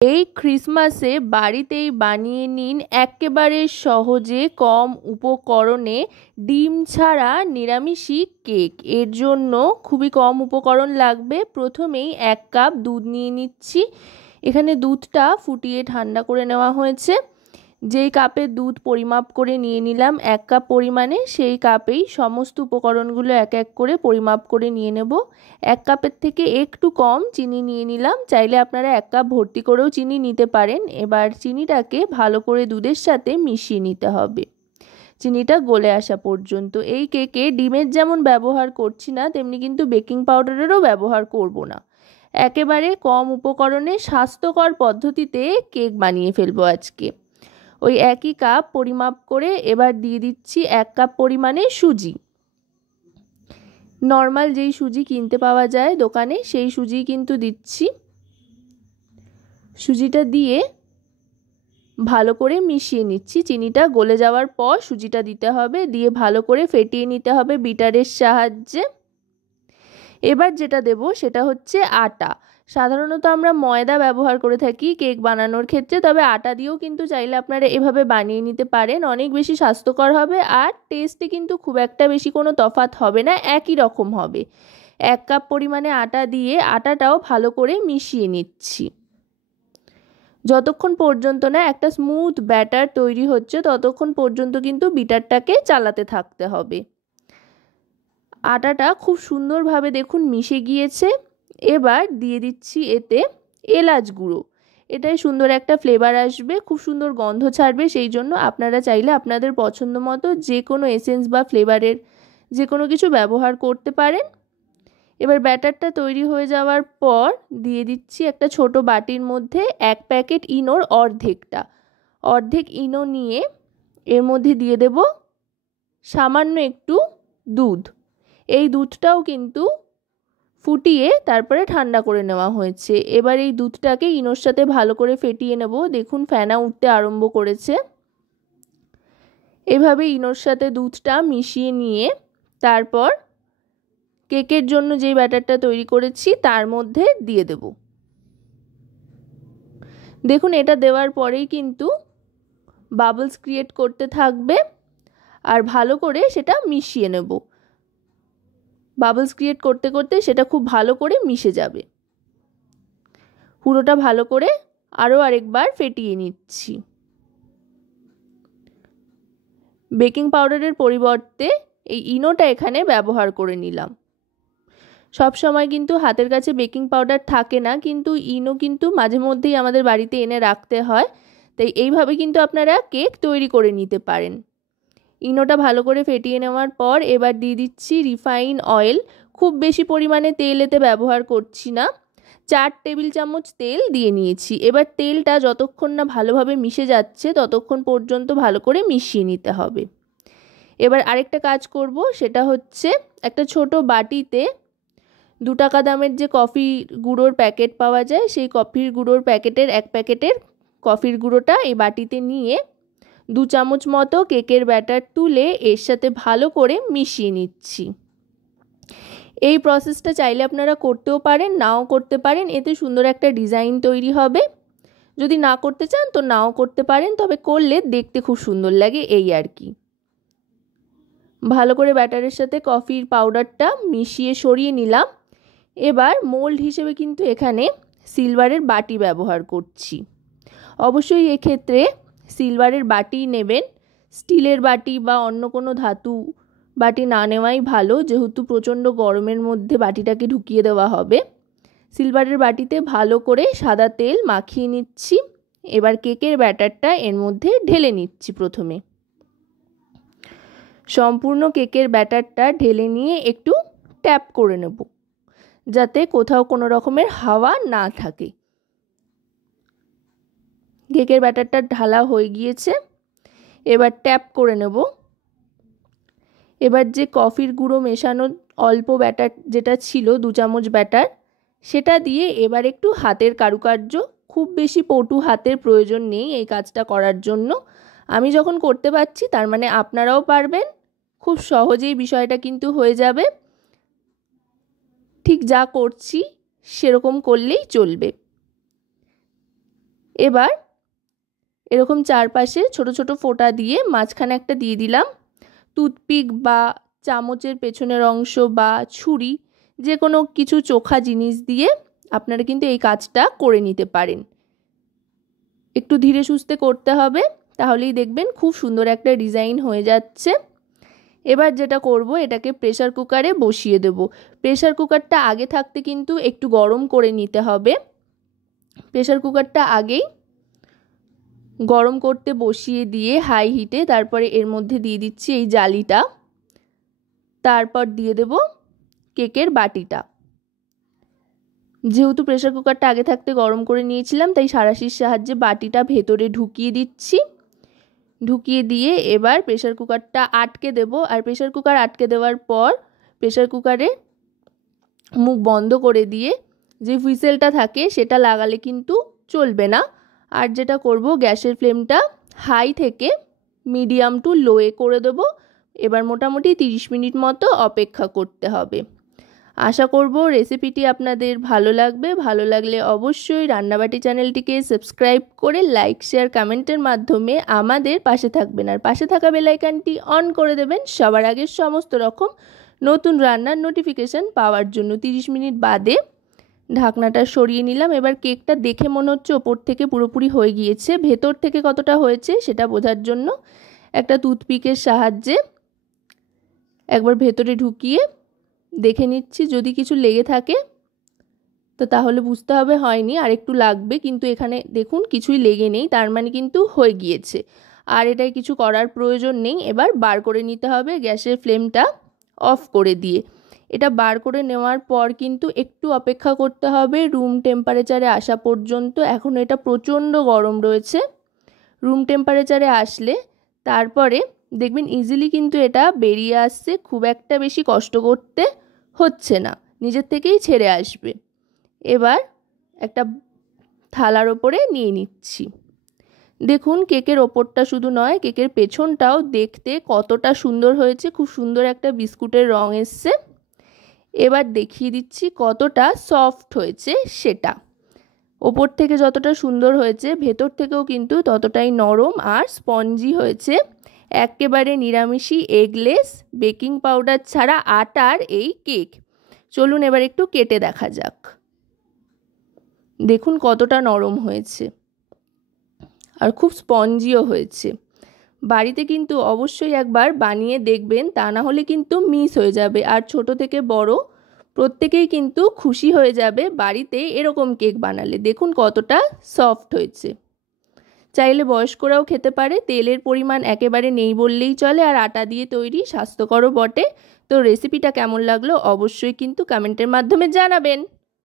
এই ক্রিসমাসে বাড়িতেই বানিয়ে নিন একেবারে সহজে কম উপকরণে ডিম ছাড়া নিরামিষি কেক। এর জন্য খুবই কম উপকরণ লাগবে। প্রথমেই 1 কাপ দুধ নিয়ে নিচ্ছি। এখানে দুধটা ফুটিয়ে ঠান্ডা করে নেওয়া হয়েছে। যেই কাপে দুধ পরিমাপ করে নিয়ে নিলাম 1 কাপ পরিমাণে, সেই কাপেই সমস্ত উপকরণগুলো এক এক করে পরিমাপ করে নিয়ে নেব। 1 কাপের থেকে একটু কম চিনি নিয়ে নিলাম। চাইলে আপনারা 1 কাপ ভর্তি করেও চিনি নিতে পারেন। এবার চিনিটাকে ভালো করে দুধের সাথে মিশিয়ে নিতে হবে চিনিটা গলে আসা পর্যন্ত। এই কেকে ডিমের যেমন ব্যবহার করছি না, তেমনি কিন্তু বেকিং পাউডারেরও ব্যবহার করব না। একেবারে কম উপকরণে স্বাস্থ্যকর পদ্ধতিতে কেক বানিয়ে ফেলবো আজকে। ওই একই কাপ পরিমাপ করে এবার দিয়ে দিচ্ছি 1 কাপ পরিমাণে সুজি। নর্মাল যেই সুজি কিনতে পাওয়া যায় দোকানে, সেই সুজি কিন্তু দিচ্ছি। সুজিটা দিয়ে ভালো করে মিশিয়ে নিচ্ছি। চিনিটা গলে যাওয়ার পর সুজিটা দিতে হবে, দিয়ে ভালো করে ফেটিয়ে নিতে হবে বিটারের সাহায্যে। এবার যেটা দেব সেটা হচ্ছে আটা। সাধারণত আমরা ময়দা ব্যবহার করে থাকি কেক বানানোর ক্ষেত্রে, তবে আটা দিয়েও কিন্তু চাইলে আপনারা এভাবে বানিয়ে নিতে পারেন। অনেক বেশি স্বাস্থ্যকর হবে আর টেস্টে কিন্তু খুব একটা বেশি কোনো তফাৎ হবে না, একই রকম হবে। 1 কাপ পরিমাণে আটা দিয়ে আটাটাও ভালো করে মিশিয়ে নিচ্ছি। যতক্ষণ পর্যন্ত না একটা স্মুথ ব্যাটার তৈরি হচ্ছে ততক্ষণ পর্যন্ত কিন্তু বিটারটাকে চালাতে থাকতে হবে। আটাটা খুব সুন্দরভাবে দেখুন মিশে গিয়েছে। এবার দিয়ে দিচ্ছি এতে এলাচ গুঁড়ো। এটাই সুন্দর একটা ফ্লেভার আসবে, খুব সুন্দর গন্ধ ছাড়বে। সেই জন্য আপনারা চাইলে আপনাদের পছন্দ মতো যে কোনো এসেন্স বা ফ্লেভারের যে কোনো কিছু ব্যবহার করতে পারেন। এবার ব্যাটারটা তৈরি হয়ে যাওয়ার পর দিয়ে দিচ্ছি একটা ছোট বাটির মধ্যে 1 প্যাকেট ইনোর অর্ধেক ইনো নিয়ে এর মধ্যে দিয়ে দেব সামান্য একটু দুধ। এই দুধটাও কিন্তু ফুটিয়ে তারপরে ঠান্ডা করে নেওয়া হয়েছে। এবার এই দুধটাকে ইনোর সাথে ভালো করে ফেটিয়ে নেব। দেখুন ফেনা উঠতে আরম্ভ করেছে। এভাবে ইনোর সাথে দুধটা মিশিয়ে নিয়ে তারপর কেকের জন্য যে ব্যাটারটা তৈরি করেছি তার মধ্যে দিয়ে দেব। দেখুন এটা দেওয়ার পরেই কিন্তু বাবলস ক্রিয়েট করতে থাকবে আর ভালো করে সেটা মিশিয়ে নেব। বাবলস ক্রিয়েট করতে করতে সেটা খুব ভালো করে মিশে যাবে। পুরোটা ভালো করে আরও আরেকবার ফেটিয়ে নিচ্ছি। বেকিং পাউডারের পরিবর্তে এই ইনোটা এখানে ব্যবহার করে নিলাম। সব সময় কিন্তু হাতের কাছে বেকিং পাউডার থাকে না, কিন্তু ইনো কিন্তু মাঝে মধ্যেই আমাদের বাড়িতে এনে রাখতে হয়। তাই এইভাবে কিন্তু আপনারা কেক তৈরি করে নিতে পারেন। ইনোটা ভালো করে ফেটিয়ে নেওয়ার পর এবার দিয়ে দিচ্ছি রিফাইন অয়েল। খুব বেশি পরিমাণে তেল এতে ব্যবহার করছি না, 4 টেবিল চামচ তেল দিয়ে নিয়েছি। এবার তেলটা যতক্ষণ না ভালোভাবে মিশে যাচ্ছে ততক্ষণ পর্যন্ত ভালো করে মিশিয়ে নিতে হবে। এবার আরেকটা কাজ করব, সেটা হচ্ছে একটা ছোট বাটিতে 2 টাকা দামের যে কফি গুঁড়োর প্যাকেট পাওয়া যায়, সেই কফির গুঁড়োর প্যাকেটের 1 প্যাকেটের কফির গুঁড়োটা এই বাটিতে নিয়ে 2 চামচ মতো কেকের ব্যাটার তুলে এর সাথে ভালো করে মিশিয়ে নিচ্ছি। এই প্রসেসটা চাইলে আপনারা করতেও পারেন, নাও করতে পারেন। এতে সুন্দর একটা ডিজাইন তৈরি হবে। যদি না করতে চান তো নাও করতে পারেন, তবে করলে দেখতে খুব সুন্দর লাগে এই আর কি। ভালো করে ব্যাটারের সাথে কফির পাউডারটা মিশিয়ে সরিয়ে নিলাম। এবার মোল্ড হিসেবে কিন্তু এখানে সিলভারের বাটি ব্যবহার করছি। অবশ্যই এক্ষেত্রে সিলভারের বাটি নেবেন, স্টিলের বাটি বা অন্য কোনো ধাতু বাটি না নেওয়াই ভালো, যেহেতু প্রচণ্ড গরমের মধ্যে বাটিটাকে ঢুকিয়ে দেওয়া হবে। সিলভারের বাটিতে ভালো করে সাদা তেল মাখিয়ে নিচ্ছি। এবার কেকের ব্যাটারটা এর মধ্যে ঢেলে নিচ্ছি। প্রথমে সম্পূর্ণ কেকের ব্যাটারটা ঢেলে নিয়ে একটু ট্যাপ করে নেব, যাতে কোথাও কোনো রকমের হাওয়া না থাকে। কেকের ব্যাটারটা ঢালা হয়ে গিয়েছে, এবার ট্যাপ করে নেব। এবার যে কফির গুঁড়ো মেশানো অল্প ব্যাটার যেটা ছিল 2 চামচ ব্যাটার, সেটা দিয়ে এবার একটু হাতের কারুকার্য, খুব বেশি পটু হাতের প্রয়োজন নেই এই কাজটা করার জন্য। আমি যখন করতে পারছি তার মানে আপনারাও পারবেন। খুব সহজেই বিষয়টা কিন্তু হয়ে যাবে। ঠিক যা করছি সেরকম করলেই চলবে। এবার এরকম চারপাশে ছোট ছোট ফোঁটা দিয়ে মাঝখানে একটা দিয়ে দিলাম টুথপিক বা চামচের পেছনের অংশ বা ছুরি, যে কোনো কিছু চোখা জিনিস দিয়ে আপনারা কিন্তু এই কাজটা করে নিতে পারেন। একটু ধীরে সুস্থে করতে হবে, তাহলেই দেখবেন খুব সুন্দর একটা ডিজাইন হয়ে যাচ্ছে। এবার যেটা করব, এটাকে প্রেসার কুকারে বসিয়ে দেব। প্রেসার কুকারটা আগে থাকতে কিন্তু একটু গরম করে নিতে হবে। প্রেসার কুকারটা আগেই গরম করতে বসিয়ে দিয়ে হাই হিটে তারপরে এর মধ্যে দিয়ে দিচ্ছি এই জালিটা, তারপর দিয়ে দেব কেকের বাটিটা। যেহেতু প্রেসার কুকারটা আগে থাকতে গরম করে নিয়েছিলাম, তাই সাঁড়াশির সাহায্যে বাটিটা ভেতরে ঢুকিয়ে দিচ্ছি। ঢুকিয়ে দিয়ে এবার প্রেসার কুকারটা আটকে দেব। আর প্রেসার কুকার আটকে দেওয়ার পর প্রেসার কুকারে মুখ বন্ধ করে দিয়ে যে হুইসেলটা থাকে সেটা লাগালে কিন্তু চলবে না। আর যেটা করব, গ্যাসের ফ্লেমটা হাই থেকে মিডিয়াম টু লোয়ে করে দেব। এবার মোটামুটি 30 মিনিট মতো অপেক্ষা করতে হবে। আশা করব রেসিপিটি আপনাদের ভালো লাগবে। ভালো লাগলে অবশ্যই রান্নাবাটি চ্যানেলটিকে সাবস্ক্রাইব করে লাইক শেয়ার কমেন্টের মাধ্যমে আমাদের পাশে থাকবেন। আর পাশে থাকা বেল আইকনটি অন করে দেবেন সবার আগে সমস্ত রকম নতুন রান্নার নোটিফিকেশান পাওয়ার জন্য। 30 মিনিট বাদে ঢাকনাটা সরিয়ে নিলাম। এবার কেকটা দেখে মনে হচ্ছে ওপর থেকে পুরোপুরি হয়ে গিয়েছে, ভেতর থেকে কতটা হয়েছে সেটা বোঝার জন্য একটা টুথপিকের সাহায্যে একবার ভেতরে ঢুকিয়ে দেখে নিচ্ছি। যদি কিছু লেগে থাকে তো তাহলে বুঝতে হবে হয়নি, আর একটু লাগবে। কিন্তু এখানে দেখুন কিছুই লেগে নেই, তার মানে কিন্তু হয়ে গিয়েছে। আর এটাই কিছু করার প্রয়োজন নেই। এবার বার করে নিতে হবে গ্যাসের ফ্লেমটা অফ করে দিয়ে। এটা বার করে নেওয়ার পর কিন্তু একটু অপেক্ষা করতে হবে রুম টেম্পারেচারে আসা পর্যন্ত। এখন এটা প্রচণ্ড গরম রয়েছে। রুম টেম্পারেচারে আসলে তারপরে দেখবেন ইজিলি কিন্তু এটা বেরিয়ে আসছে, খুব একটা বেশি কষ্ট করতে হচ্ছে না, নিজের থেকেই ছেড়ে আসবে। এবার একটা থালার ওপরে নিয়ে নিচ্ছি। দেখুন কেকের ওপরটা শুধু নয়, কেকের পেছনটাও দেখতে কতটা সুন্দর হয়েছে, খুব সুন্দর একটা বিস্কুটের রং এসছে। এবার দেখিয়ে দিচ্ছি কতটা সফট হয়েছে সেটা। ওপর থেকে যতটা সুন্দর হয়েছে ভেতর থেকেও কিন্তু ততটাই নরম আর স্পঞ্জি হয়েছে। একেবারে নিরামিষি এগলেস বেকিং পাউডার ছাড়া আটার এই কেক। চলুন এবার একটু কেটে দেখা যাক। দেখুন কতটা নরম হয়েছে আর খুব স্পঞ্জিও হয়েছে। বাড়িতে কিন্তু অবশ্যই একবার বানিয়ে দেখবেন, তা না হলে কিন্তু মিস হয়ে যাবে। আর ছোট থেকে বড় প্রত্যেকেই কিন্তু খুশি হয়ে যাবে বাড়িতে এরকম কেক বানালে। দেখুন কতটা সফট হয়েছে। চাইলে বয়স্করাও খেতে পারে। তেলের পরিমাণ একেবারে নেই বললেই চলে, আর আটা দিয়ে তৈরি, স্বাস্থ্যকরও বটে। তো রেসিপিটা কেমন লাগলো অবশ্যই কিন্তু কমেন্টের মাধ্যমে জানাবেন।